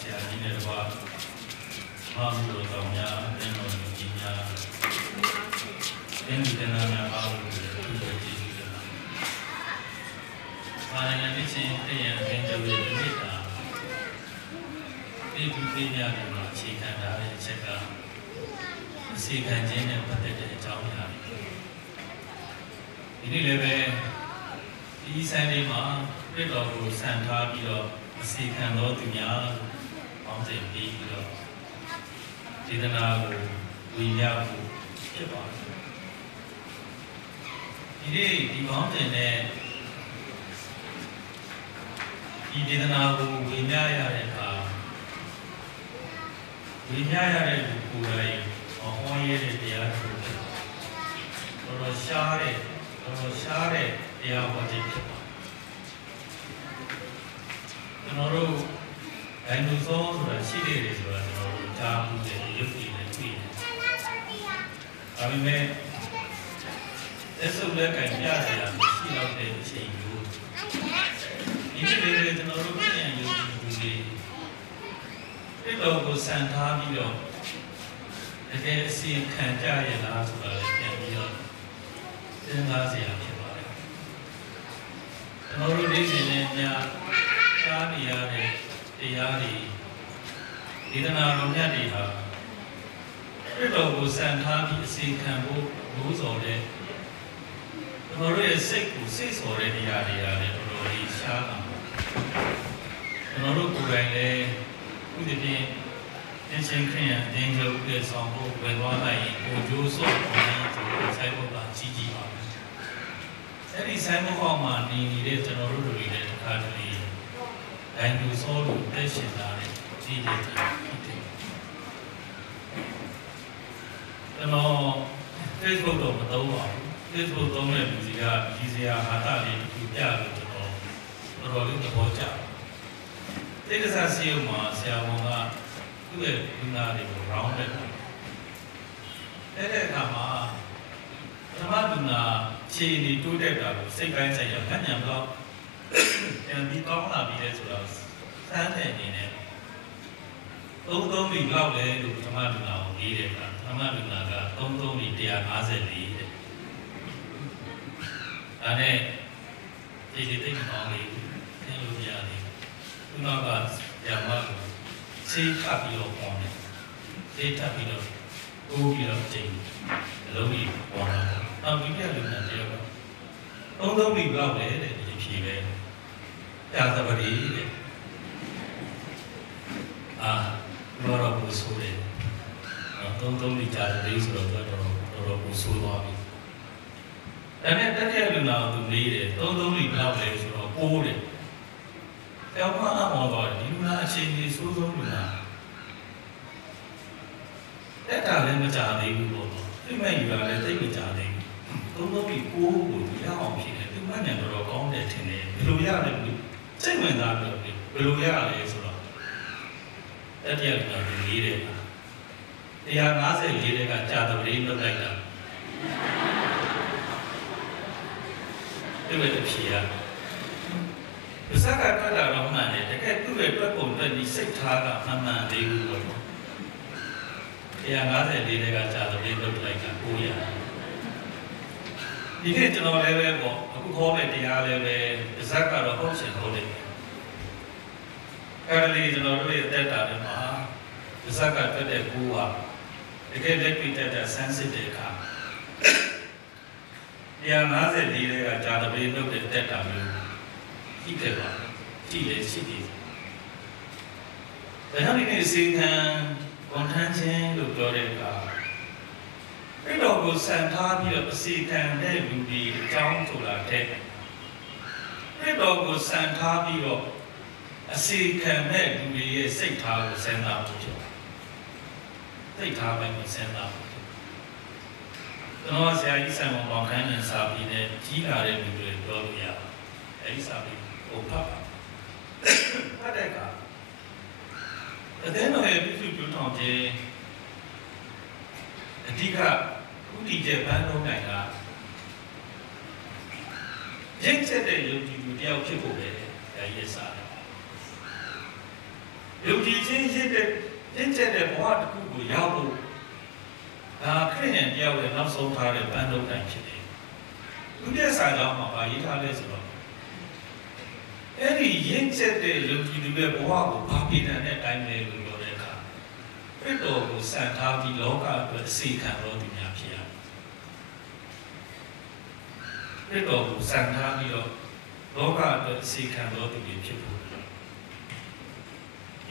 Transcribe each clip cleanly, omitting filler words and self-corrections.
ဆရာကြီးနဲ့တကွာမမှုတော်တော်များတင်းတော်ကြီးများတင်းဒီတနာများအားလုံးကိုပြုလုပ်ကြည့်ကြပါ။ဘာသာရေးချင်းတည့်ရအင်းကျုပ်ရဲ့မိတာဒီသူသေးများတွေမှာအခြေခံထားတဲ့အချက်ကအစီခံခြင်းနဲ့ပတ်သက်တဲ့အကြောင်းအရာတွေဒီနေ့လည်းပဲဒီဆိုင်လေးမှာပြည့်တော်ကိုဆန်ထားပြီးတော့အစီခံတော်သူများပေါင်းစပ်ပြီးတော့ဒေသနာကိုဝေမျှဖို့ဖြစ်ပါတယ်ဒီနေ့ဒီပေါင်းစပ်နဲ့ဒီဒေသနာကိုဝေမျှရတဲ့အခါဝေမျှရတဲ့လူကိုယ်တိုင်ဟောရတဲ့တရားကိုတော်ရှားတဲ့တရားဟောခြင်းဖြစ်ပါတယ်ကျွန်တော်တို့ဒိုင်နိုဆောဆိုတာရှိတယ်ဆိုတာကျွန်တော်တို့ကြားမှုတဲ့ရုပ်တည်နဲ့တွေ့တယ်။ဒါပေမဲ့သက်စုပ်လက်ကင်ပြစရာမရှိတော့တဲ့အချိန်မျိုးဒီနေ့လေကျွန်တော်တို့ပြန်ရုပ်တည်မှုတွေပြတော်ကိုစံထားပြီးတော့တကယ်အစီခံကြရလားဆိုတာလည်းပြန်ပြီးတော့စဉ်းစားစရာဖြစ်ပါတယ်။ကျွန်တော်တို့နေ့စဉ်နဲ့များကြားနေရတဲ့တရားတွေဒေသနာတော်မြတ်တွေဟာပြည့်တော်ကိုစံထားပြီးအစီခံဖို့လို့ဆိုတဲ့ကျွန်တော်တို့ရဲ့စိတ်ကိုစိတ်ဆော်တဲ့တရားတွေကလည်းတော်တော်လေးရှားတာကျွန်တော်တို့ကိုယ်တိုင်လည်းဥဒိပြင်အရှင်ခရိယံအင်းကျုပ်ရဲ့ဆောင်ဖို့ဝယ်သွားလိုက်ရင်ကိုကျိုးစော့ပေါ်နေဆိုဆိုင်ဖို့ကကြီးကြီးပါပဲအဲ့ဒီဆိုင်ဖို့အောက်မှာနေနေတဲ့ကျွန်တော်တို့တွေလည်းတစ်ခါတလေဒိုင်နိုဆောလို့တက်ရှင်လာတဲ့ဒီလေဖြစ်တယ်ကျွန်တော် Facebook တော့မသုံးပါဘူး Facebook သုံးတဲ့လူတွေကဒီစရာဟာတာလေးတစ်ခုပြလို့ကျွန်တော်တော်လေးသဘောကျတယ်တိကျစာစီယုံမှာဆရာဝန်ကသူ့ရဲ့လူနာတွေကို round တက်တယ်အဲ့တဲ့အခါမှာပထမလူနာခြေနေတိုးတက်တာကိုစိတ်ပိုင်းဆိုင်ရာညံ့တော့ပြန်ပြီးကောင်းလာပြီလေဆိုတော့စမ်းတဲ့အနေနဲ့သုံးပြီးလောက်လေလို့ပထမလူနာကိုရေးတယ်ကပထမလူနာကသုံးပြီး154တဲ့ဒါနဲ့ဒီတိတ်ကောင်းလေးသင်လို့ရတယ်ခုနောက်ကပြန်မှဆေးထပ်ပြီးတော့ပေါင်းတယ်ဆေးထပ်ပြီးတော့တိုးပြီးတော့ချိန်အလုံးကြီးပေါင်းတာနောက်ဒီပြလူနာတယောက်ကသုံးပြီးလောက်လေတဲ့ဒီဖြေပဲရာသပတိတဲ့ဘောရဘူးဆိုတယ်သုံးပြီးကြာတယ်ဆိုတော့တော်ဘူးဆိုသွားပြီဒါနဲ့တက်တဲ့လူနာကသူနေတယ်သုံးပြီးလောက်လေဆိုတော့ပိုးတယ်ကျောင်းမအမောတော့ဒီလူနာအချိန်ကြီးစိုးစိုးလူနာတက်တာလည်းမကြသေးဘူးပေါ့သိမဲ့ယူတာလည်းသိမကြသေးဘူးသုံးပြီးပိုးကိုရအောင်ဖြစ်တယ်သူမှန်တယ်တော့ကောင်းတယ်ထင်တယ်ဘယ်လိုရတယ်စိတ်ဝင်စားပြီးဘယ်လိုရလဲဆိုတော့တတိယလူနာကိုရေးတယ်154တဲ့ကကြာတပတိလွတ်လိုက်တာဒီလိုတစ်ဖြေရပစကထွက်တာတော့မှန်တယ်တကယ်သူ့ရဲ့တွက်ပုံတွက်ပြီးစိတ်ထားကမှန်သေးဘူးလို့154တဲ့ကကြာတပတိလွတ်လိုက်တာ900ဒီနေ့ကျွန်တော်လည်းပဲပေါ့အခုခေါ်မဲ့တရားလည်းပဲပစကတော့ဟုတ်ရှင်ဟုတ်တယ်အဲ့ဒီကျွန်တော်တို့ရဲ့တက်တာတွေမှာပစကထွက်တဲ့ကူဟာတကယ်လက်တွေ့တက်တဲ့ဆန်းစစ်တဲ့အခါ154တဲ့ကကြာတပတိလွတ်တဲ့တက်တာမျိုးရှိခဲ့ပါကြည့်လေရှိတယ်ဒါကြောင့်ဒီနေ့စေခံဝန်ထမ်းခြင်းလို့ပြောတဲ့အခါအဲ့တော့ကိုစံထားပြီးတော့အစီခံတဲ့လူတွေအကြောင်းဆိုတာတဲ့အဲ့တော့ကိုစံထားပြီးတော့အစီခံတဲ့လူတွေရဲ့စိတ်ထားကိုစဉ်းစားဖို့ဖြစ်စိတ်ထားပိုင်းကိုစဉ်းစားဖို့ကျွန်တော်ဆရာကြီးဆံမောင်ပေါခန်းနဲ့စာပြီးနဲ့ကြီးလာတဲ့လူတွေပြောလို့ရအဲ့ဒီစာပြီးဟိုဖတ်တဲ့ကအတဲ့တော်ရဲ့ပြုစုပြုထောင်ခြင်းအဓိကဥတီကျပန်းလုံးနိုင်ကရင့်ချက်တဲ့ယုံကြည်မှုတယောက်ဖြစ်ဖို့ပဲဒါရေးစားတယ်有几千些的人家的文化的古古要不，可能要的那时候他的搬动感情的，有点啥样嘛？把一他的什么，你人家的有几个文化古巴比伦的概念有有的看，这个古山他比老家的谁看老的များ些啊？这个古山他比老家的谁看老的比较多。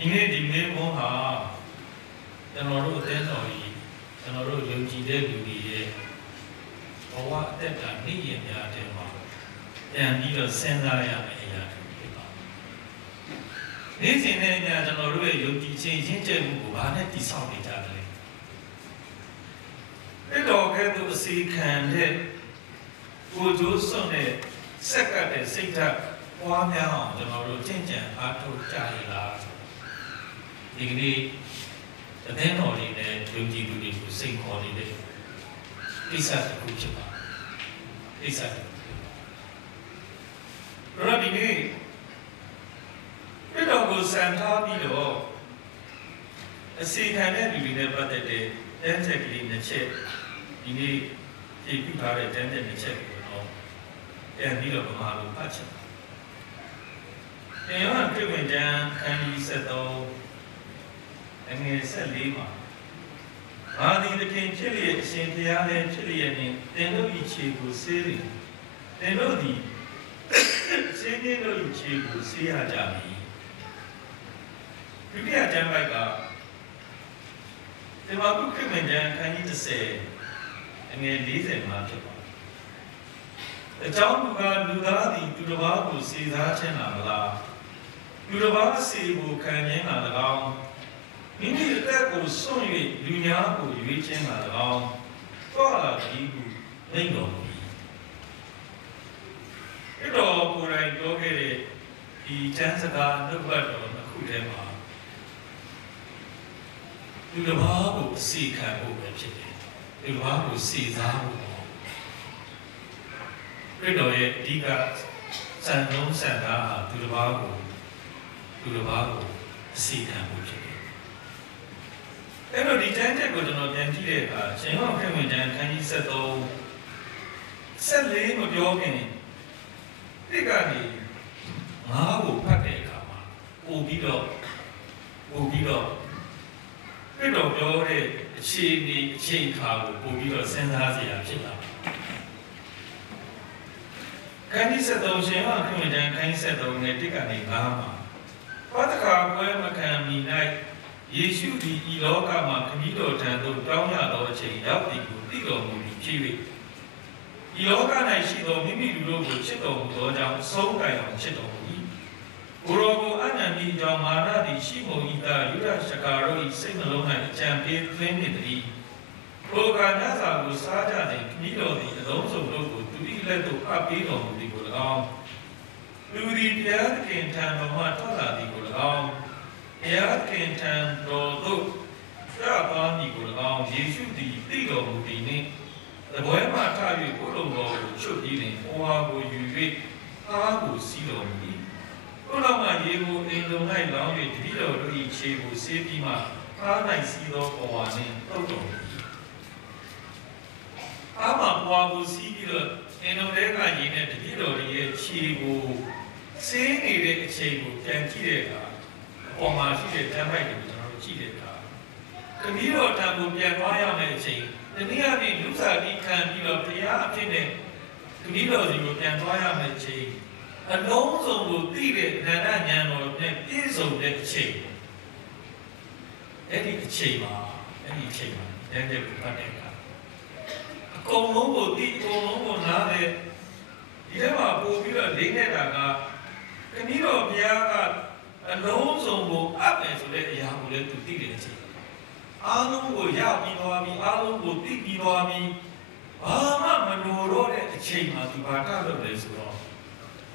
因为里面文化，咱们都在那里，咱们都有几代留的，文化在哪里也没得嘛，但你个现在也没呀，对吧？你现在呢，咱们都有几千现在文化呢，第三个家的嘞，这大概都是看的，我就说呢，世界的现在画面啊，咱们都渐渐把都加起来。ဒီကနေ့အသင်းတော်တွေနဲ့ယုံကြည်သူတွေကိုစိတ်ခေါ်နေတဲ့ကိစ္စတစ်ခုဖြစ်ပါကိစ္စတစ်ခုဖြစ်ပါဒီနေ့ပြည်တော်ကိုစံထားပြီးတော့အစီခံတဲ့လူတွေနဲ့ပတ်သက်တဲ့တန်းချက်ကလေးနှစ်ချက်ဒီနေ့ကြည့်ပြထားတဲ့တန်းချက်နှစ်ချက်ကိုတော့ပြန်ပြီးတော့ဗမာလိုဖတ်ချင်တယ်။တရားပြုဝင်တန်းခန်းကြီး73အငယ်14မှာငါသည်တခင်ဖြစ်လျက်အရှင်ဘုရားလည်းဖြစ်လျက်နှင့်သင်တို့၏ခြေကိုဆေးသည်သင်တို့သည်ဆေးနှင့်တို့၏ခြေကိုဆေးရကြမည်ဒုတိယကျမ်းပိုက်ကဒီမှာခုခေတ်ဝင်ကျမ်းခန်းကြီး30အငယ်40မှာဖြစ်ပါတယ်အကြောင်းမူကားလူသားသည်သူတစ်ပါးကိုစေစားခြင်းလာမလားလူတစ်ပါးစေကိုခံခြင်းလာ၎င်းမိမိအသက်ကိုစွန့်၍လူများကိုရွေးခြင်းလာ၎င်းသွားလာပြီးဟုမိန့်တော်မူ၏အဲ့တော့ကိုယ်တိုင်ပြောခဲ့တဲ့ဒီကျမ်းစကားနှုတ်ဘတ်တော်တစ်ခုထဲမှာလူတစ်ပါးကိုအစီခံဖို့ပဲဖြစ်တယ်လူတစ်ပါးကိုစေစားဖို့အဲ့တော့ရဲ့အဓိကစံနှုန်းစံသားဟာလူတစ်ပါးကိုအစီခံဖို့ဖြစ်တယ်အဲ့တော့ဒီတန်းချက်ကိုကျွန်တော်ပြန်ကြည့်တဲ့အခါရှင်ဟောခရစ်ဝင်ကျမ်းခန်းကြီး74မပြောခင်ဒီကနေငါးကိုဖတ်တဲ့အခါမှာပို့ပြီးတော့ပြတော့ပြောတဲ့အခြေအနေအချိန်အခါကိုပို့ပြီးတော့စဉ်းစားစရာဖြစ်လာခန်းကြီး73ရှင်ဟောခရစ်ဝင်ကျမ်းခန်းကြီး73နဲ့တစ်ကနေ9မှာဘာတခါပွဲမခံမီ၌ယေရှုသည်ဤလောကမှာခမည်းတော်ထံသို့တောင်းရသောအချိန်ရောက်သည်ကိုသိတော်မူပြီးဖြစ်၍ဤလောက၌ရှိသောမိမိလူတို့ကိုချစ်တော်မူသောကြောင့်ဆုံးတိုင်အောင်ချစ်တော်မူ၏ကိုရောကိုအနန္တိကြောင့်မာနသည်ရှိမုန်ဤသားယုဒရှကာတို့၏စိတ်နှလုံး၌အကြံပေးသွင်းနေသည်ကိုကညစာကိုစားကြတဲ့ခမည်းတော်သည်အလုံးစုံတို့ကိုသူ၏လက်သို့အပ်ပေးတော်မူသည်ကို၎င်းလူသည်ဘုရားသခင်ထံတော်မှထွက်လာသည်ကို၎င်းဘုရားခင်ထံတော်သို့ကြွသွားမည်ကို၎င်းယေရှုသည်သိတော်မူသည်နှင့်တပွဲမှထ၍ကိုယ်တော်ကိုချွတ်ပြီးလျှင်ဟောဟာကိုယူ၍အားကိုစီးတော်မူ၏ကိုယ်တော်မှရေကိုအိမ်လုံး၌လောင်း၍တပည့်တော်တို့၏ခြေကိုဆေးပြီးမှအား၌စီးသောဟောဟာနှင့်တုတ်တော်မူ၏အားမှဟောကိုစီးပြီးတော့အိမ်လုံးထဲကရေနဲ့တပည့်တော်ရဲ့ခြေကိုဆေးနေတဲ့အချိန်ကိုပြန်ကြည့်တဲ့အခါပေါ်မှာရှိတဲ့တမ်းပိုက်တွေကိုကျွန်တော်တို့ကြည့်တဲ့အခါခမည်းတော်တန်ကိုပြန်သွားရမယ့်အချိန်တနည်းအားဖြင့်လူစားပြီးခံပြီးတော့ဘုရားအဖြစ်နဲ့ခမည်းတော်စီကိုပြန်သွားရမယ့်အချိန်အလုံးစုံကိုသိတဲ့ဉာဏ်ဉာဏ်တော်နဲ့ပြည့်စုံတဲ့အချိန်အဲ့ဒီအချိန်မှာတဲ့ကိုဖတ်တဲ့အခါအကုန်လုံးကိုသိအကုန်လုံးကိုနားလေဒီထဲမှာပို့ပြီးတော့လိမ့်နေတာကခမည်းတော်ဘုရားကအလုံးစုံကိုအပ်မယ်ဆိုတဲ့အရာကိုလည်းသူသိတယ်အချိန်အားလုံးကိုရပြီးသွားပြီးအားလုံးကိုသိပြီးသွားပြီးဘာမှမလိုတော့တဲ့အချိန်မှာသူဘာတတ်လို့လဲဆိုတော့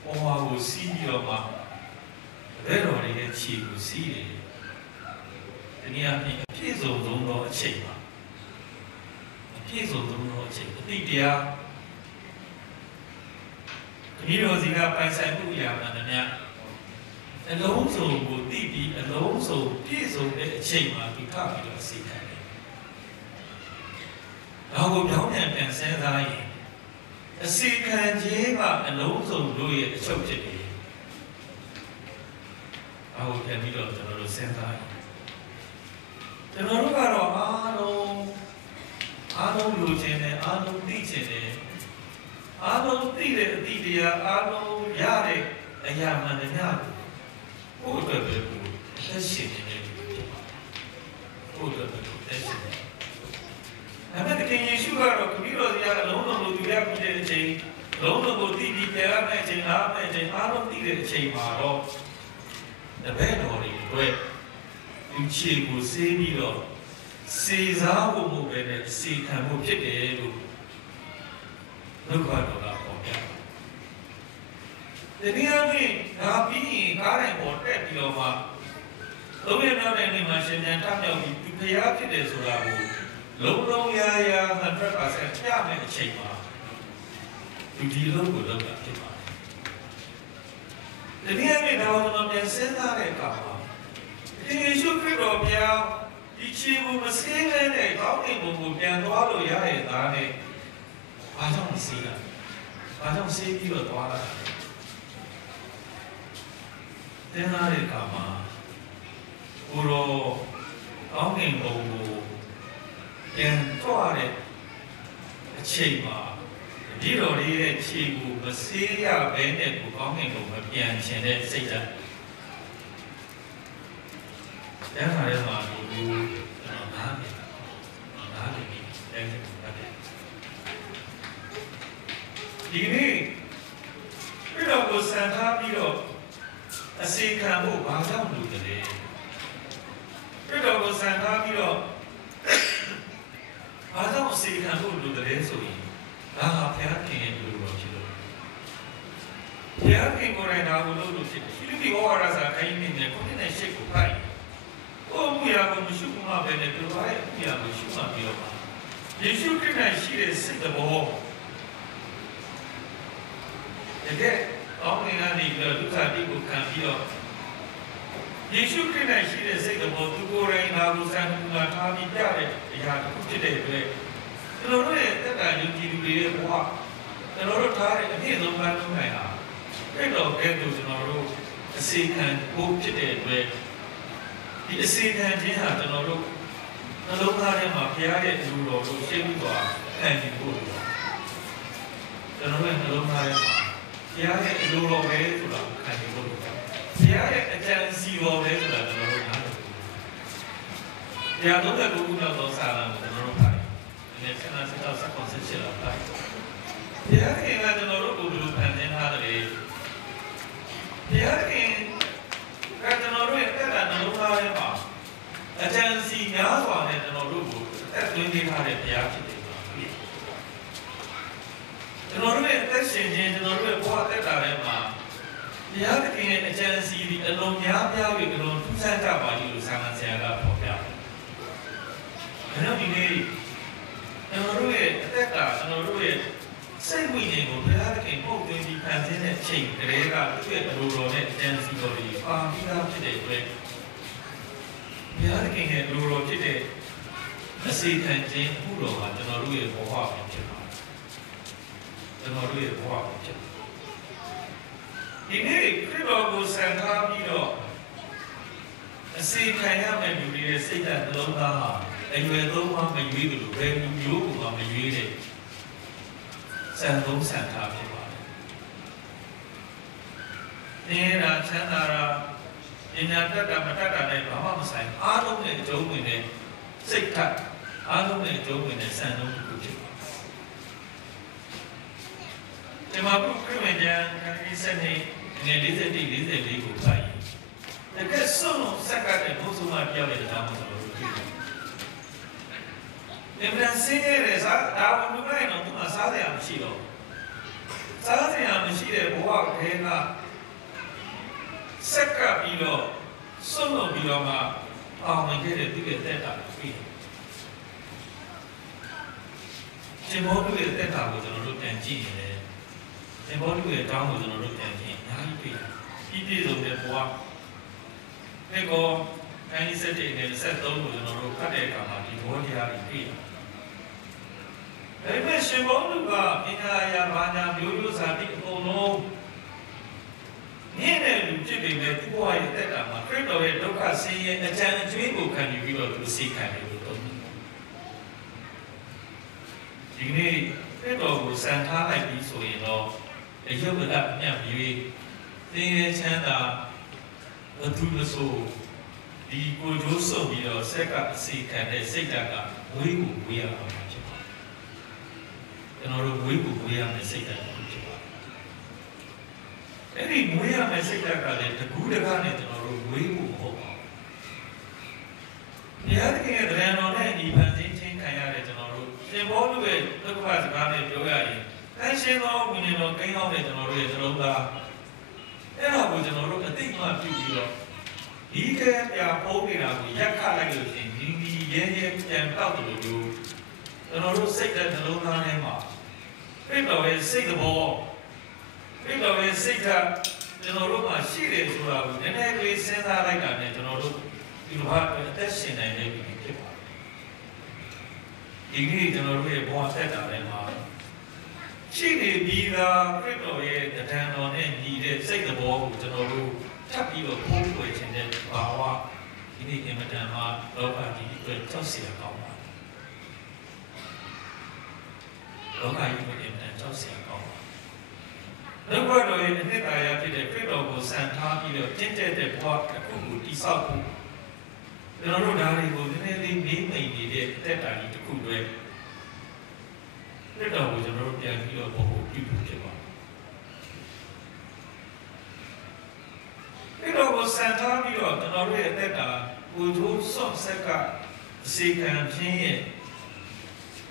ဘဝကိုစီးပြီးတော့မှဘယ်တော်ရဲ့ခြေကိုစီးတယ်ဒီနေ့အပြည့်စုံဆုံးသောအချိန်မှာအပြည့်စုံဆုံးသောအချိန်အတိတရားခမည်းတော်စီကပိုင်ဆိုင်မှုအရာမှန်တယ် အလုံးစုံကိုသိပြီးအလုံးစုံပြည့်စုံတဲ့အချိန်မှာဒီကပြီးတော့စိတ်ခံတယ်။ဒါကိုပြောင်းပြန်စဉ်းစားရင်အစီခံခြင်းကအလုံးစုံတို့ရဲ့အချုပ်ဖြစ်တယ်။ဒါကိုပြန်ပြီးတော့ကျွန်တော်တို့စဉ်းစားရင်ကျွန်တော်တို့ကတော့အားလုံးလိုချင်တယ်အားလုံးသိချင်တယ်အားလုံးသိတဲ့အသည့်တရားအားလုံးရတဲ့အရာမှန်တရားကိုဘုရားပဲကိုသက်ရှင်နေတယ်ဘုရားပဲကိုသက်ရှင်နေတယ်ဒါပေမဲ့ယေရှုကတော့ခမည်းတော်တရားအလုံးစုံကိုသူရပြီးတဲ့အချိန်လုံးစုံကိုသိပြီးပြန်ရမယ့်အချိန်အားမယ့်အချိန်အားလုံးသိတဲ့အချိန်မှာတော့တပည့်တော်တွေဒီခြေကိုဆေးပြီးတော့စေစားဖို့မဟုတ်ပဲနဲ့စေခံဖို့ဖြစ်တယ်လို့လူ့ဘတော်ကပေါ်ပြတယ်။ဒီနေ့အပြင်ဒါပြီးရင်ကားတိုင်းပေါ်တက်ပြီးတော့မှသုံးရနောက်တဲ့နေ့မှာရှင်ပြန်ထမြောက်ပြီးသူဖျားဖြစ်တယ်ဆိုတာကိုလုံးလုံးရာ100% ပြမယ်အချိန်မှာဒီလုံးကိုလောက်တာဖြစ်ပါတယ်။ဒီနေ့အပြင်ဒါကိုကျွန်တော်ပြန်စဉ်းစားတဲ့အခါမှာယေရှုခရစ်တော်ဘုရားဒီခြေကိုမဆေးတဲ့ကောင်းကင်ဘုံကိုပြန်သွားလို့ရရဲ့သားနဲ့ဘာကြောင့်မဆေးတာဘာကြောင့်ဆေးပြီးတော့သွားတာတင်းလာတဲ့အခါမှာဘုရောကောင်းကင်ဘုံကိုပြန်သွားတဲ့အချိန်မှာဒီတော်လေးရဲ့ခြေကိုမဆေးရဘဲနဲ့ကိုကောင်းကင်ဘုံမပြန်ချင်တဲ့စိတ်ဓာတ်ကျမ်းစာထဲမှာဒီလိုကျွန်တော်နားပြီးတဲ့ဒီနေ့ပြည်တော်ကိုစံထားပြီးတော့အစီခံဖို့ဘာကြောင့်လုပ်တယ်ပြည်တော်ကိုစံထားပြီးတော့ဘာကြောင့်အစီခံဖို့လုပ်တယ်ဆိုရင်ဒါဟာဘုရားခင်ရဲ့လူတော်ဖြစ်လို့ဘုရားခင်ကိုယ်တိုင်ဒါကိုလုပ်လို့ဖြစ်တယ်ဒီလိုဩဝါဒစာခိုင်းနေတယ်ကိုယ်နဲ့ရှေ့ကိုဖိုက်ဘုရားကိုမရှိဘူးမှာပဲနဲ့ပြောရဲဘုရားကိုရှိမှပြောပါယေရှုခရစ်၌ရှိတဲ့စိတ်တော်တကယ်အောင်းနေကနေပြီးတော့ဒုက္ခတိကိုခံပြီးတော့ယေရှုခရစ်၌ရှိတဲ့စိတ်တော်သူကိုယ်တိုင်လာလို့ဆံကူလာထားပြီးပြတဲ့အရာတစ်ခုဖြစ်တဲ့အတွက်ကျွန်တော်တို့ရဲ့တက်တာယုံကြည်သူတွေရဲ့ဘဝကျွန်တော်တို့ထားတဲ့အပြည့်စုံမှန်းနိုင်တာအဲ့တော့ကဲတော့ကျွန်တော်တို့အစီခံဖို့ဖြစ်တဲ့အတွက်ဒီအစီခံခြင်းဟာကျွန်တော်တို့နှလုံးသားထဲမှာဘုရားရဲ့အလိုတော်ကိုရှင်းပြီးတော့ခံယူဖို့ကျွန်တော်ရဲ့နှလုံးသားထဲမှာဘုရားရဲ့အလိုတော်ပဲဆိုတာခံယူဖို့ဘုရားရဲ့အကြံစီတော်ပဲဆိုတာကျွန်တော်တို့နားလည်ဖို့ဘုရားတော်ရဲ့ဘုရားတော်စာလံကိုကျွန်တော်တို့ဖိုင်ဒီနေ့ဆန္ဒစကားစကွန်ဆက်ချက်လာဖိုင်ဘုရားခင်ကကျွန်တော်တို့ကိုဘယ်လိုဖန်ဆင်းထားတယ်ဘုရားခင်ကျွန်တော်တို့ရဲ့တက်တာနှလုံးသားထဲမှာအကျဉ်းစီများစွာနဲ့ကျွန်တော်တို့ကိုအသွင်းပေးထားတဲ့ဘုရားဖြစ်တယ်ကျွန်တော်တို့ရဲ့အသက်ရှင်ခြင်းကျွန်တော်တို့ရဲ့ဘဝတက်တာထဲမှာဘုရားသခင်ရဲ့အကျဉ်းစီဒီအလုံးများပြားပြီးအလုံးထူးဆန်းကြပါလိမ့်လို့ဆရာဆရာကပေါ်ပြတယ်။ဒါကြောင့်ဒီနေ့ကျွန်တော်တို့ရဲ့အသက်ကကျွန်တော်တို့ရဲ့စိတ်ဝိညာဉ်ကိုဘုရားသခင်ပုတ်သွင်းပြီးဖန်ဆင်းတဲ့အချိန်ကလေးကသူ့ရဲ့အလိုတော်နဲ့အကျဉ်းစီတော်တွေပါပြီးသားဖြစ်တဲ့အတွက်ဘုရားသခင်ရဲ့လူတော်ဖြစ်တဲ့အစီခံခြင်းအမှုတော်မှာကျွန်တော်တို့ရဲ့ဘဝပဲဖြစ်ပါတယ်ကျွန်တော်တို့ရဲ့ဘဝပဲဖြစ်ဒီနေ့ခရစ်တော်ကိုစံထားပြီးတော့အစီခံရမယ့်လူတွေရဲ့စိတ်ဓာတ်နှလုံးသားဟာအရွယ်သုံးပါးမရွေးလို့ဘယ်လူမျိုးကမှမရွေးတဲ့စံသုံးစံထားဖြစ်ပါတယ်နေတာချမ်းသာတာပညာတတ်တာမတတ်တာနဲ့ဘာမှမဆိုင်အားလုံးနဲ့အကျုံးဝင်တဲ့စိတ်ဓာတ်အားလုံးနဲ့အကျုံးဝင်တဲ့စံနှုန်းတစ်ခုဖြစ်ပါတယ်။ဒီမှာဘုခရစ်ဝင်ကျမ်းခန်းကြီး7ငယ်44ကိုဖိုင်တကယ်ဆုံးစက္ကတဲ့ဘုရားမှာပြောတဲ့တရားမှတော်လို့ဖြစ်တယ်။ဒီမှာစင်းရဲတဲ့စားဒါဘုရားနဲ့တော့စားရမရှိတော့စားရမရှိတဲ့ဘဝခဲကစက်ကပ်ပြီးတော့ဆုံးလို့ပြီးတော့မှအောင်မြင်ခဲ့တဲ့သူရဲ့တက်တာပြီးရှင်ဘောဓုရဲ့တက်တာကိုကျွန်တော်တို့ပြန်ကြည့်နေတယ်ရှင်ဘောဓုရဲ့တောင်းကိုကျွန်တော်တို့ပြန်ကြည့်အများကြီးတွေ့တယ်ပြည့်စုံတဲ့ဘဝ那个安利设计呢，在东部的那个看待干嘛？比多点里边。因为新网路个，人家也把人留啥的好弄。你呢，这边呢，不过也在干嘛？看到的都看生意，那讲全部看你比较都谁看的多。因为看到我三他还比所以咯，也有个大面因为这些钱的，都不说。ဒီကိုကျိုးစုပ်ပြီးတော့ဆက်ကစေခံတဲ့စိတ်ဓာတ်ကဝေးကိုဝေးရအောင်ဖြစ်ပါတယ်။ကျွန်တော်တို့ဝေးကိုဝေးရမယ့်စိတ်ဓာတ်ကိုဖြစ်ပါတယ်။အဲ့ဒီဝေးရမယ့်စိတ်ဓာတ်ကလည်းတကူးတကားနဲ့ကျွန်တော်တို့ဝေးဖို့မဟုတ်ပါဘူး။တရားသခင်ရဲ့တရားတော်နဲ့ဒီဖန်ဆင်းခြင်းခံရတဲ့ကျွန်တော်တို့ရှင်ဘောလူရဲ့ဒုက္ခစကားနဲ့ပြောရရင်တန်ရှင်းသောဝိညာဉ်တော်ကိန်းအောင်တဲ့ကျွန်တော်တို့ရဲ့သလုံးသားအဲ့ဒါကိုကျွန်တော်တို့အသိအမှတ်ပြုပြီးတော့ဒီကဲပြပိုးနေတာကိုရက်ခလိုက်လို့ရှိရင်ဒီရဲပြန်တောက်တယ်လို့ကျွန်တော်တို့စိတ်တဲ့နှလုံးသားထဲမှာပြတော်ရဲ့စိတ်သဘောပြတော်ရဲ့စိတ်ကကျွန်တော်တို့မှာရှိတယ်ဆိုတာကိုနည်းနည်းလေးစဉ်းစားလိုက်တာနဲ့ကျွန်တော်တို့ဒီလိုဟာအသက်ရှင်နိုင်နေပြီဖြစ်ပါတယ်ဒီနေ့ကျွန်တော်တို့ရဲ့ဘဝဆက်တာထဲမှာရှိနေပြီးသားပြတော်ရဲ့တဏ္ဍာတော်နဲ့ညီတဲ့စိတ်သဘောကိုကျွန်တော်တို့ထပ်ပြီးတော့ပိုးပွေခြင်းတဲ့ဘာဝဒီနေ့အင်မတန်မှလောကကြီးအတွက်ကြောက်စရာကောင်းပါတယ်လောကကြီးအတွက်အင်မတန်ကြောက်စရာကောင်းပါတယ်လောကတော်ရဲ့အနှစ်သာရဖြစ်တဲ့ခရစ်တော်ကိုစံထားပြီးတော့တင့်တဲ့တဲ့ဘဝတစ်ခုကိုတည်ဆောက်ဖို့ကျွန်တော်တို့ဒါတွေကိုနည်းနည်းလေးမေးမိန်နေတဲ့အသက်တာကြီးတစ်ခုတွေခရစ်တော်ကိုကျွန်တော်တို့ပြန်ပြီးတော့ဘုံပြုဖို့ဖြစ်ပါတယ်အဲ့တော့စံထားပြီးတော့ကျွန်တော်တို့ရဲ့အသက်တာကိုကျိုးဆော့ဆက်ကအစီခံဖြင်းရဲ့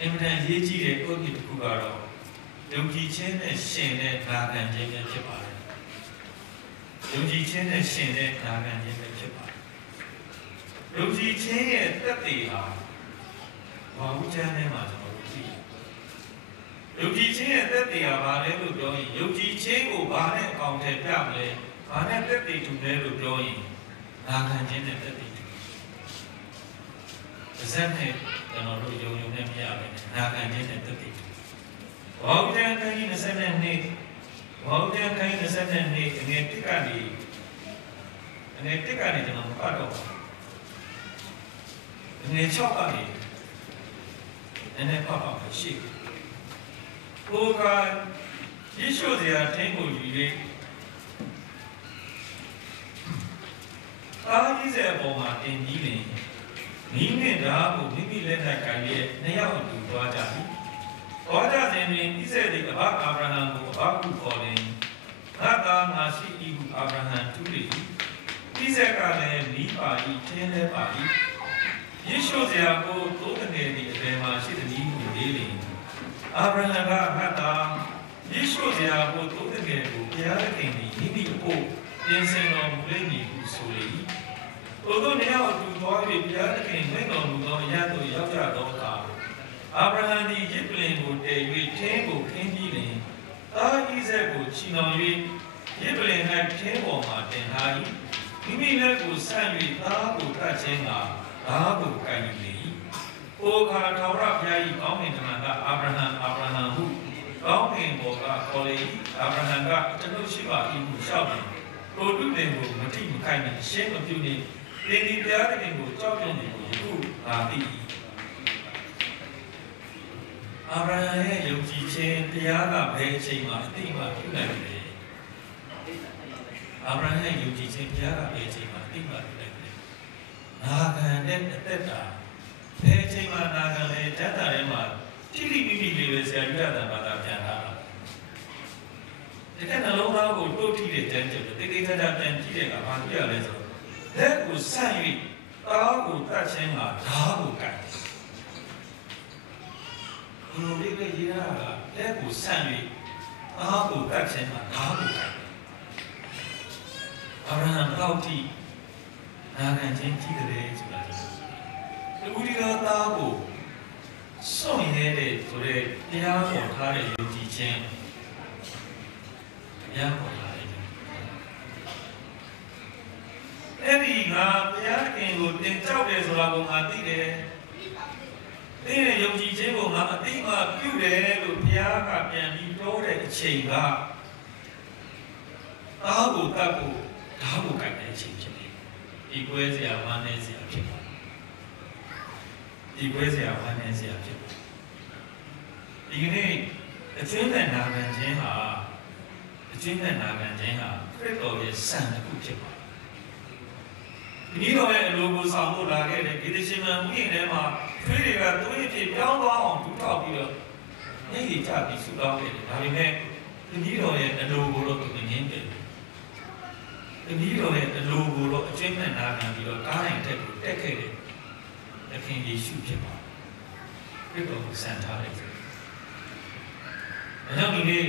အင်မတန်ရေးကြီးတဲ့ဥပဒေတစ်ခုကတော့ယုံကြည်ခြင်းနဲ့ရှင်တဲ့နာခံခြင်းပဲဖြစ်ပါတယ်ယုံကြည်ခြင်းနဲ့ရှင်တဲ့နာခံခြင်းပဲဖြစ်ပါတယ်ယုံကြည်ခြင်းရဲ့သက်သေဟာဘာဝကျမ်းထဲမှာကျွန်တော်တို့ကြည့်ယုံကြည်ခြင်းရဲ့သက်သေဟာဘာလဲလို့ပြောရင်ယုံကြည်ခြင်းကိုဘာနဲ့အကောင်ထည့်ပြမလဲဘာနဲ့တက်တည်တူလဲလို့ပြောရင်နာခံခြင်းနဲ့တက်တည်တူပါဇက်နဲ့ကျွန်တော်တို့ယုံနဲ့မရပဲနာခံခြင်းနဲ့တက်တည်တူဘောင်တန်ခိုင်း20နှစ်ဘောင်တန်ခိုင်း20နှစ်အငယ်တစ်ကနေကျွန်တော်မပတ်တော့ဘူးအငယ်6ကနေနည်းနည်းပတ်ပါမရှိဘူးဘုရားယေရှုဇာထင်းကိုယူ၍အားကြီးတဲ့အပေါ်မှာတင်ကြီးနေမိမိသားကိုမိမိလက်၌ကန်ရဲ့နှစ်ယောက်အတူသွားကြပြီ။သွားကြစဉ်တွင်ဣဇက်သည်အဘအာဗြဟံကိုအဘဟုခေါ်လျှင်ငါသားငါရှိ၏ဟုအာဗြဟံတူလေ၏။ဣဇက်ကလည်းမိပါ၏ထင်းလည်းပါ၏။ယေရှုဇာကိုသိုးငယ်သည်အဘယ်မှာရှိသည်ဟုမေးလျှင်အာဗြဟံကငါသားယေရှုဇာကိုသိုးငယ်ကိုဘုရားသခင်သည်မိမိအဖို့ပြင်ဆင်တော်မူလိမ့်မည်ဟုဆိုလေ၏။သို့သောနှစ်ယောက်အတူသွား၍ဘုရားသခင်မိန့်တော်မူသောအရာသို့ရောက်ကြသောအခါအာဗြဟံသည်ယဇ်ပလ္လင်ကိုတည်၍ထင်းကိုခင်းပြီးလျှင်သားဣဇက်ကိုချီနှောင်၍ယဇ်ပလ္လင်၌ထင်းပေါ်မှတင်ထား၏။မိမိလက်ကိုဆန့်၍သားကိုတတ်ခြင်းကဓာတ်ကိုကိုင်ယူလေ၏။အိုခါထာဝရဘုရား၏ကောင်းကင်တမန်ကအာဗြဟံဟုကောင်းကင်ဘော်ကခေါ်လေ၏။အာဗြဟံကကျွန်ုပ်ရှိပါ၏ဟုလျှောက်တယ်။ထိုတုတင်ကိုမတိမခိုက်နဲ့ရှင်းမပြုနှင့်သင်ဒီဘုရားသခင်ကိုကြောက်ရွံ့နေကိုယခုငါသိ၏အာဗြဟံရဲ့ယုံကြည်ခြင်းတရားကဘယ်အချိန်မှာအသိမှပြုနိုင်လဲအာဗြဟံရဲ့ယုံကြည်ခြင်းတရားကဘယ်အချိန်မှာအသိမှပြုနိုင်လဲနာခံတဲ့အသက်တာဘယ်အချိန်မှာနာခံလဲတတ်တာထဲမှာတိတိမိမိလေးပဲဆရာကြီးကဘာသာပြန်လာတာဒီကနှလုံးသားကိုတိုးထိတဲ့တန်းကျတဲ့တိတိကျကျပြန်ကြည့်တဲ့အခါဘာကြည့်ရလဲဆိုတော့လက်ကိုဆန့်၍သားကိုတတ်ခြင်းကဓာတ်ကိုကိုင်ဘုလိုလေးပဲရေးရတာလက်ကိုဆန့်၍သားကိုတတ်ခြင်းကဓာတ်ကိုကိုင်အာဗြဟံတော့တိနာခံခြင်းကြည့်တယ်ဆိုတာဒီဦးဒီတော်သားကိုစွန့်ရတဲ့ဆိုတဲ့တရားပေါ်ထားတဲ့ယုံကြည်ခြင်းတရားပေါ်ထားတဲ့အဲ့ဒီ ဒီငါဘုရားခင်ကိုတင်ကြောက်တယ်ဆိုတာကိုငါသိတယ်။ဒီယုံကြည်ခြင်းကိုငါအသိမှပြုတယ်လို့ဘုရားကပြန်ပြီးပြောတဲ့အချိန်ကအားကိုတတ်ဖို့ဓာတ်ကိုကြိုက်တဲ့အချိန်ဖြစ်တယ်။ဒီပွဲစရာဝမ်းနည်းစရာဖြစ်ပါတယ်။ဒီပွဲစရာဝမ်းနည်းစရာဖြစ်တယ်။ဒီနေ့အကျွမ်းမဲ့နာခံခြင်းဟာခရစ်တော်ရဲ့စံတစ်ခုဖြစ်ပါတယ်။ဒီတော့ရဲ့အလိုကိုဆောင်ဖို့လာခဲ့တဲ့ဒီရှင်မန်ဥယျာဉ်ထဲမှာခွေးတွေကသွေးဖြစ်ပြောင်းသွားအောင်ဒူးထောက်ပြီးတော့မျက်ရည်ကျပြီးဆူတောင်းခဲ့တယ်။ဒါပေမဲ့ဒီတော်ရဲ့အလိုကိုတော့သူငင်းတယ်။ဒီတော်ရဲ့အလိုကိုတော့အကျဉ်းမဲ့နာခံပြီးတော့ကားတိုင်းတက်ကိုတက်ခဲ့တယ်။သခင်ယေရှုဖြစ်ပါတယ်။ခရစ်တော်ကိုစံထားတယ်။အဲကြောင့်ဒီနေ့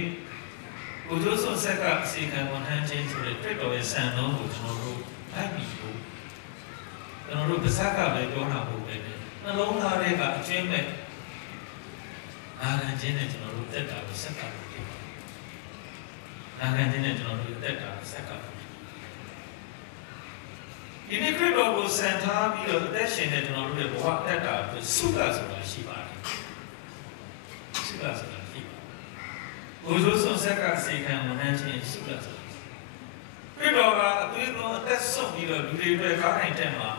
ကိုကျိုးစွန်ဆက်ကအစီခံဝန်ထမ်းခြင်းဆိုတဲ့ခရစ်တော်ရဲ့စံနှုန်းကိုကျွန်တော်တို့လိုက်ပြီးဖို့ကျွန်တော်တို့ပါးစပ်ကပဲပြောတာမဟုတ်ပဲနှလုံးသားထဲကအကျဉ်းမဲ့နာခံခြင်းနဲ့ကျွန်တော်တို့တက်တာကိုဆက်ကပ်လို့ဖြစ်ပါတယ်။နာခံခြင်းနဲ့ကျွန်တော်တို့တက်တာကိုဆက်ကပ်လို့ဒီနေ့ခရစ်တော်ကိုစံထားပြီးတော့အသက်ရှင်တဲ့ကျွန်တော်တို့ရဲ့ဘဝတက်တာကိုဆုကဆိုတာရှိပါတယ်။ဆုကဆိုတာဘုရားဆုံးဆက်ကစေခံဝန်ထမ်းခြင်းဆုကဆိုခရစ်တော်ကအသွေးသွန်းအသက်ဆုံးပြီးတော့လူတွေအတွက်ကားတိုင်းတက်မှာ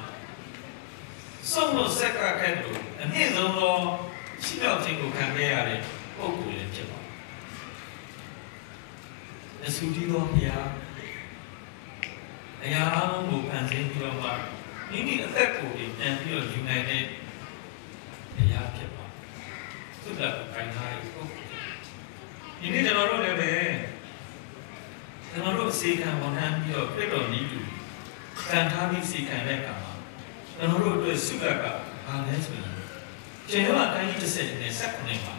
ဆုံးလို့ဆက်ကခဲ့လို့အမြင့်ဆုံးသောရှိရောက်ခြင်းကိုခံခဲ့ရတဲ့ပုဂ္ဂိုလ်လည်းဖြစ်ပါတယ်။အဆုတီးသောဘုရားအရာအလုံးကိုဖန်ဆင်းပြီးတော့မှမိမိအသက်ကိုပြန်ပြီးတော့ယူနိုင်တဲ့ဘုရားဖြစ်ပါတယ်။သုတ္တကိုင်ထားတဲ့ပုဂ္ဂိုလ်ဒီနေ့ကျွန်တော်တို့လည်းပဲကျွန်တော်တို့စေခံဝန်ထမ်းပြီးတော့ခရစ်တော်နည်းတူစံထားပြီးစေခံတဲ့အခါမှာကျွန်တော်တို့အတွက်ဆုကကဘာလဲဆိုရင်ကျေနပ်တိုင်း30နဲ့19မှာ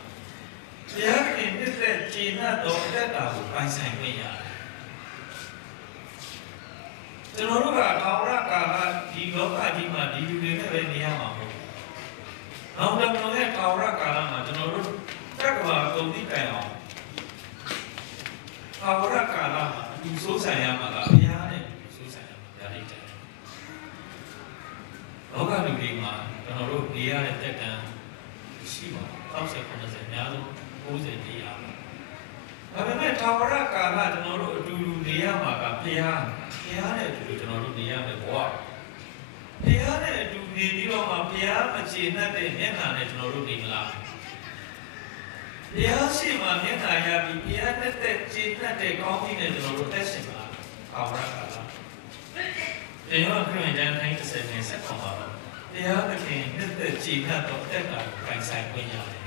ဘုရားခင်မြတ်တဲ့ကျေနပ်တော်အသက်တာကိုပိုင်ဆိုင်ခွင့်ရတယ်ကျွန်တော်တို့ကထာဝရကာလဒီလောကကြီးမှာဒီလူတွေနဲ့ပဲနေရမှာမဟုတ်ဘူး။နောက်တော့ရဲ့ထာဝရကာလမှာကျွန်တော်တို့တက္ကဝကုန်တိတိုင်အောင်ထာဝရကာလမှာဒီစိုးဆိုင်ရမှာကဘုရားနဲ့စိုးဆိုင်ရမှာဗျာဒိတ်တယ်။လောကလူတွေမှာကျွန်တော်တို့နေရတဲ့တက်တန်းရှိပါ30 90အများဆုံး90နေရပါဒါပေမဲ့ထာဝရကာလကျွန်တော်တို့အတူတူနေရမှာကဘုရားနဲ့အတူတူကျွန်တော်တို့နေရမယ်ဘဝဘုရားနဲ့အတူနေပြီးတော့မှဘုရားမကျေနပ်တဲ့မျက်နှာနဲ့ကျွန်တော်တို့နေမလားဘုရားရှိမှမျက်နှာရပြီးဘုရားနဲ့တဲ့ကျေနပ်တဲ့ကောင်းကြီးနဲ့ကျွန်တော်တို့တက်ရှင်ပါထာဝရကာလဒီတော့ခရစ်ယာန်တိုင်း30နဲ့ဆက်ခွန်ပါတော့တရားသခင်နဲ့တဲ့ကျေနပ်တော့တက်တာကိုပိုင်ဆိုင်ခွင့်ရတယ်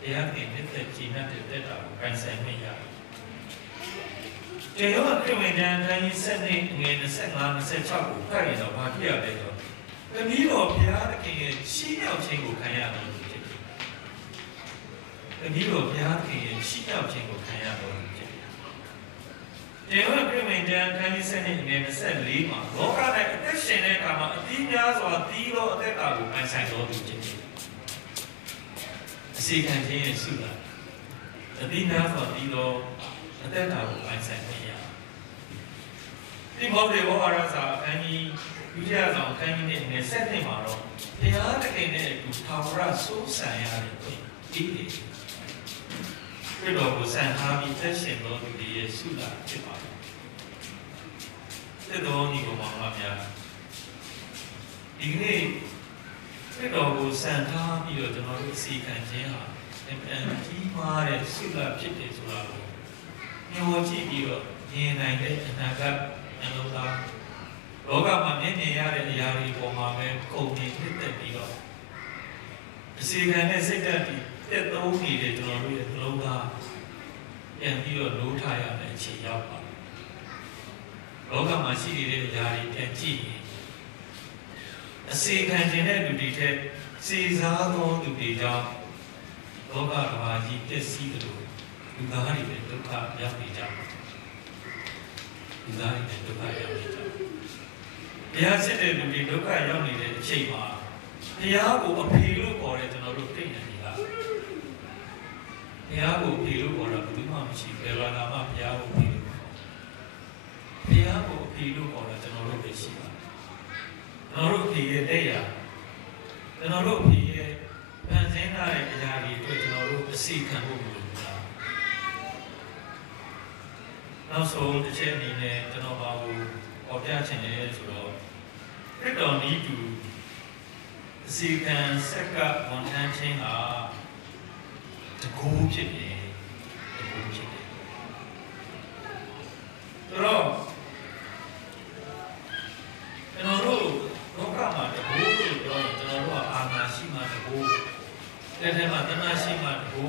တရားသခင်နဲ့တဲ့ကျေနပ်တဲ့တက်တာကိုပိုင်ဆိုင်ခွင့်ရတယ်တရားခရစ်ယာန်တိုင်း7နဲ့ငွေ25 26ကိုဖတ်ရင်တော့ဘာဖြစ်ရလဲဆိုတော့တနည်းတော့ဘုရားသခင်ရဲ့ရှိရောက်ခြင်းကိုခံရတယ်ဒီလိုဘုရားခင်ရဲ့ရှိရောက်ခြင်းကိုခံရတော်မူဖြစ်တယ်။ဒီလိုပြည့်မြင်တဲ့ခန်းကြီး7နဲ့24မှာလောက၌အသက်ရှင်တဲ့အခါမှာအသီးများစွာသီးသောအသက်တာကိုပိုင်ဆိုင်တော်သူဖြစ်တယ်။အစီခံခြင်းရဲ့ဆုလာအသီးများစွာသီးသောအသက်တာကိုပိုင်ဆိုင်နေရ။ဒီဘောဓေဝါရစာအခန်းကြီးဒုတိယဆောင်အခန်းကြီးနဲ့7မှာတော့ဘုရားသခင်နဲ့အတူထာဝရစိုးစံရတဲ့ဒီနေ့ခရစ်တော်ကိုစံထားပြီးသက်ရှင်တော်သူတွေရဲ့ဆုလာဖြစ်ပါတယ်။သက်တော်ညီကောင်မများဒီနေ့ခရစ်တော်ကိုစံထားပြီးတော့ကျွန်တော်တို့စီခံခြင်းဟာအမှန်ကြီးမားတဲ့ဆုလာဖြစ်တယ်ဆိုတာကိုမျှော်ကြည့်ပြီးတော့မြင်နိုင်တဲ့အနာဂတ်အလုံးသားလောကမှာမြင်နေရတဲ့အရာတွေပေါ်မှာပဲကုန်နေဖြစ်တဲ့ပြီးတော့အစီခံတဲ့စိတ်ဓာတ်တွေတက်သုံးနေတဲ့ကျွန်တော်တို့ရဲ့နှလုံးသားပြန်ပြီးတော့လိုးထားရမယ့်အခြေရောက်ပါလောကမှာရှိနေတဲ့အရာတွေပြန်ကြည့်ရင်အစီခံခြင်းတဲ့လူတွေထက်စေစားသောသူတွေကြောင့်လောကကဘာကြီးပျက်စီးတယ်လို့လူသားတွေလည်းဒုက္ခရောက်နေကြတယ်လူသားတွေလည်းဒုက္ခရောက်နေကြတယ်ဘုရားစစ်တဲ့လူတွေဒုက္ခရောက်နေတဲ့အချိန်မှာဘုရားကိုအဖေလို့ခေါ်တဲ့ကျွန်တော်တို့သိနေတယ်ဘုရားကိုဖေလို့ခေါ်တာဘယ်သူမှမရှိဘယ်ဘာသာမှဘုရားကိုဖေလို့ခေါ်ဘုရားကိုဖေလို့ခေါ်တာကျွန်တော်တို့ပဲရှိပါ phía đây à nó lúc phía bạn thấy là cái nhà đi tôi nó lúc cái xì khăn bụng rồi nó số cái chuyện này nè cho nó vào ở nhà trên này rồi cái đó ní chủ xì khăn sẽ cả hoàn thành trên à cái cố chuyện này cái cố chuyện này rồi nó lúc nó cả mà cái cố rồi nó lúc à mà xí mà cái cố thế thế mà cái mà xí mà cái cố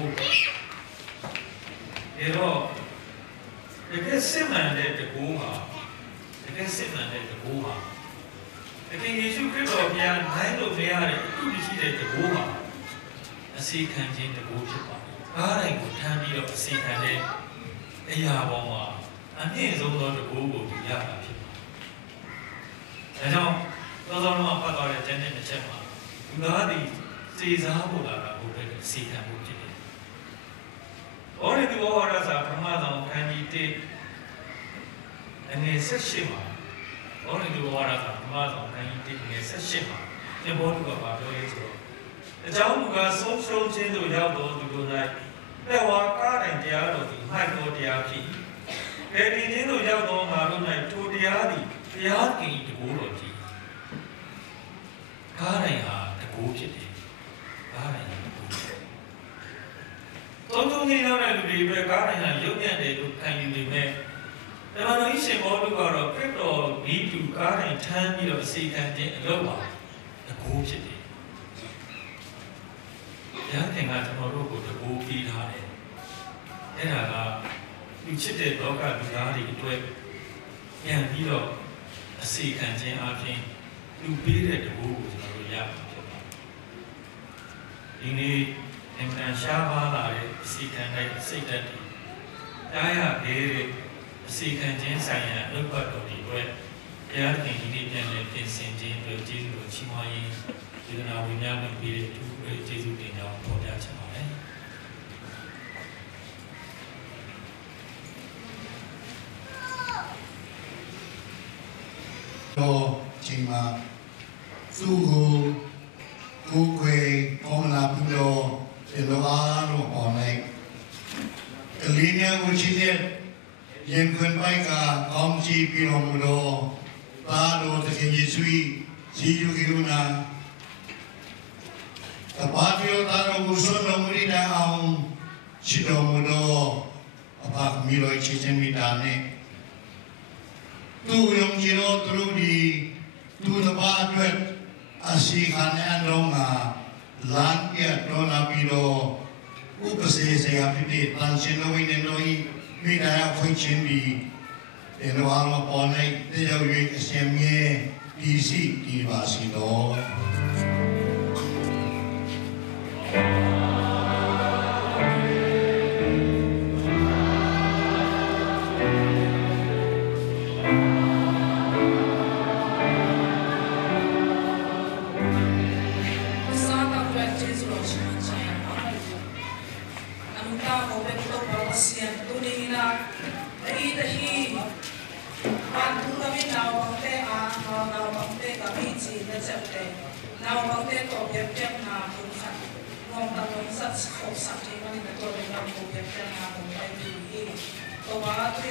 thế rồi cái xem là để cái cố mà cái xem là để cái cố mà cái Giêsu Christ ở nhà này lúc này là cứ đi chỉ để cái cố mà xí khăn trên cái cố chứ mà cái này cũng tham đi được xí khăn đấy cái nhà bao mà anh ấy dùng đó cái cố của chúng ta là thế không tôi nói mà bắt đầu là chân nên là chân mà chúng ta đi xây giá bộ là bộ cái xí khăn bộ chứ ở đây thì bảo là sao mà nó cái gì thế anh ấy sẽ xem mà ở đây thì bảo là sao mà nó cái gì thế anh ấy sẽ xem mà thế bảo được bảo đó là sao cháu một cái sống sống trên đồi giao đồ từ này để hoa cá này thì áo rồi thì hai đồ thì áo chỉ để đi trên đồi giao đồ mà đồ này thu thì áo thì áo thì cố rồi thì cá này à cái cố chứ đi cá này tôi nghĩ là người đi về cá này là giống như để được thành người mẹ.แต่ว่าเราsẽบอกđược là cái đó đi từ cá này tham như là xây thành thế lâu mà là cố chứ đi. Giá thành là chúng nó đâu có được cố kỳ thà đấy. Thế là những chiếc để đó cả người ta thì tôi nhà đi đó xây thành thế à thì lưu biết được cố của chúng nó rồi ya. Ini em đang xa ba lại xây thành này xây thành đi. Cái à cái xì khăn trên sàn nhà nước bắt đầu đi quét, giá thành đi đi nhận lên tiền sinh trên rồi chế độ chi mai, từ nào với nhau mình bị để thu về chế độ tiền nào bỏ ra cho họ đấy. Đồ chỉ mà du hù cú quê ông là bún đồ để lo ăn lo bỏ này, cái lý nhá của chị điên yên khuyên bay cả ông chị bị lòng đồ ta đồ thực hiện gì suy chỉ du kêu na tập ba phiêu ta đồ bút xuân đồ đi đã ông chỉ đồ mù đồ bác mi lôi chỉ chân mi đàn này tu yong chỉ đồ tu đi tu tập ba tuyệt asi khane ăn rong à lan kia đồ na bị đồ upase se apiti tan chen lo in noi mi da phơi chen đi để nó ăn mà bỏ này để cho người xem nghe đi xí đi vào xí đó Hãy subscribe cho kênh Ghiền Mì Gõ để không bỏ lỡ những video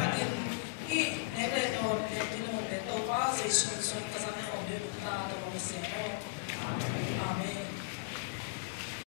hấp dẫn.